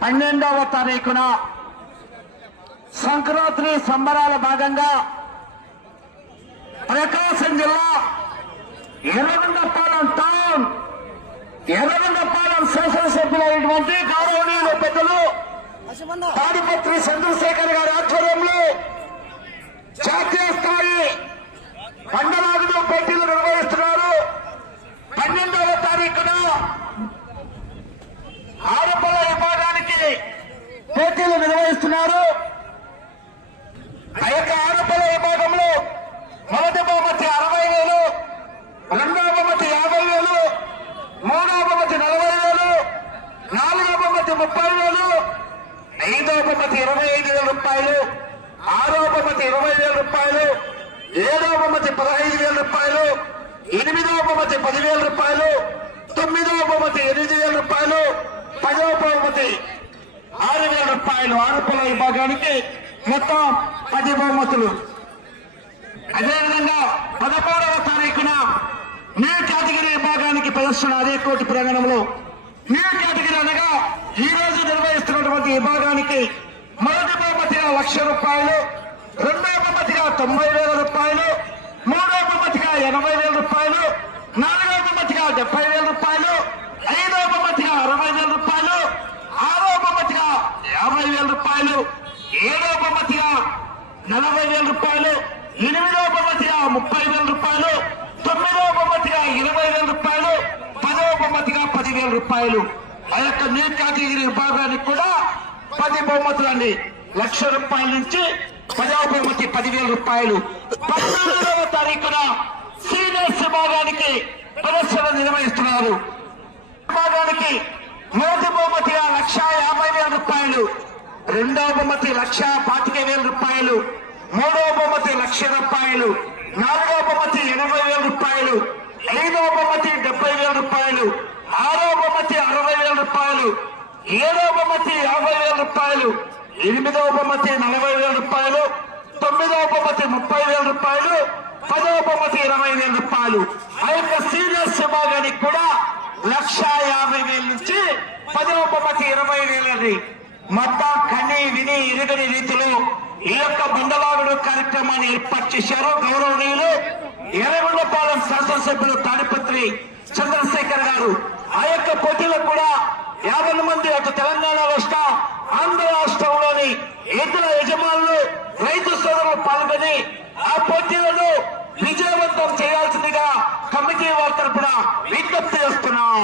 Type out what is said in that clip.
పన్నెండవ తారీఖున సంక్రాంతి సంబరాల భాగంగా ప్రకాశం జిల్లా ఎర్రగొండపాలెం టౌన్ ఎర్రగొండపాలెం శాసనసభ్యులైనటువంటి గౌరవనీయుల పెద్దలు తాడిపత్రి చంద్రశేఖర్ గారి ఆధ్వర్యంలో జాతీయ స్థాయి మండలాలు పోటీలు నిర్వహిస్తున్నారు. పన్నెండవ తారీఖున ఆడప పోటీలు నిర్వహిస్తున్నారు. ఆ యొక్క ఆడపిల్ల విభాగంలో మొదటి బహుమతి అరవై వేలు రెండవ బహుమతి యాభై వేలు మూడవ బహుమతి నలభై వేలు నాలుగవ బహుమతి ముప్పై వేలు ఐదవ బహుమతి ఇరవై ఐదు వేల రూపాయలు ఆరవ బహుమతి ఇరవై వేల రూపాయలు ఏడవ బహుమతి పదహైదు వేల రూపాయలు ఎనిమిదవ బహుమతి పదివేల రూపాయలు తొమ్మిదవ బహుమతి ఎనిమిది వేల రూపాయలు పదవ బహుమతి అమ్మాయిలు ఆడపిల్ల విభాగానికి మొత్తం పది బహుమతులు. అదేవిధంగా పదమూడవ తారీఖున న్యూ కేటగిరీ విభాగానికి ప్రదర్శన అదే కోటి ప్రాంగణంలో. న్యూ కేటగిరీ అనగా ఈ రోజు నిర్వహిస్తున్నటువంటి విభాగానికి మొదటి బహుమతిగా లక్ష రూపాయలు రెండవ బహుమతిగా తొంభై వేల రూపాయలు మూడవ బహుమతిగా ఎనభై వేల రూపాయలు నాలుగవ బహుమతిగా డెబ్బై వేల రూపాయలు ఐదవ బహుమతిగా అరవై వేల రూపాయలు ఆరవ బహుమతిగా యాభై వేల రూపాయలు ఏడవ బహుమతిగా నలభై వేల రూపాయలు ఎనిమిదవ బహుమతిగా ముప్పై వేల రూపాయలు తొమ్మిదవ బహుమతిగా ఇరవై వేల రూపాయలు పదవ బహుమతిగా పదివేల రూపాయలు. ఆ యొక్క నీట్ కేటగిరీ విభాగానికి కూడా పది బహుమతులు అండి. లక్ష రూపాయల నుంచి పదవ బహుమతి పదివేల రూపాయలు. పద్నాలుగవ తారీఖున సీనియర్స్ విభాగానికి ప్రదర్శన నిర్వహిస్తున్నారు. విభాగానికి మొదటి బహుమతిగా లక్ష యాభై వేల రూపాయలు. రెండవ బహుమతి లక్ష పాతిక వేల రూపాయలు మూడవ బహుమతి లక్ష రూపాయలు నాలుగవ బహుమతి ఎనభై వేల రూపాయలు ఐదవ బహుమతి డెబ్బై వేల రూపాయలు ఆరవ బహుమతి అరవై వేల రూపాయలు ఏడవ బహుమతి యాభై వేల రూపాయలు ఎనిమిదవ బహుమతి నలభై వేల రూపాయలు తొమ్మిదవ బహుమతి ముప్పై వేల రూపాయలు పదవ బహుమతి ఇరవై వేల రూపాయలు. ఆ యొక్క సీనియర్స్ విభాగానికి కూడా లక్ష యాభై వేల నుంచి పదవ బహుమతి ఇరవై వేలని మొత్తం కని విని ఇరుగని రీతిలో ఈ యొక్క బండలాగుడు కార్యక్రమాన్ని ఏర్పాటు చేశారు. గౌరవనీయులు ఎర్రగొండపాలెం శాసనసభ్యులు తాడిపత్రి చంద్రశేఖర్ గారు. ఆ యొక్క పోటీలో కూడా యాభై మంది అటు తెలంగాణ రాష్ట్ర ఆంధ్ర రాష్ట్రంలోని ఇతర యజమానులు రైతు సోదరులు పాల్గొని ఆ పోటీలను విజయవంతం చేయాల్సిందిగా కమిటీ వారి తరపున విజ్ఞప్తి చేస్తున్నాం.